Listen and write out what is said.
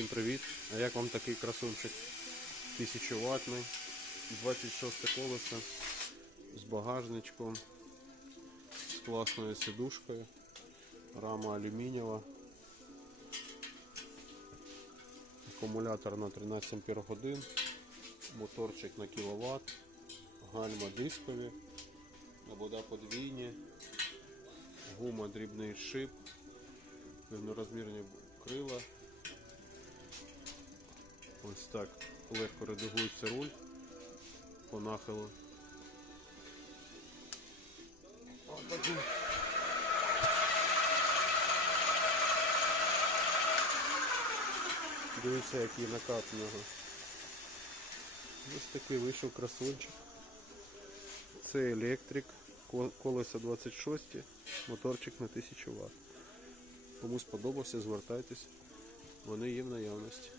Всім привіт! А як вам такий красунчик? 1000 ватний, 26 колесо з багажничком, з класною сидушкою, рама алюмінієва, акумулятор на 13 ампер годин, моторчик на кіловат, гальма дискові, обода подвійні, гума дрібний шип, рівнорозмірні крила. Ось так легко редагується руль по нахилу. Дивіться, який накат в нього. Ось такий вийшов красунчик. Це електрик, ко- колесо 26, моторчик на 1000 Вт. Кому сподобався, звертайтесь. Вони є в наявності.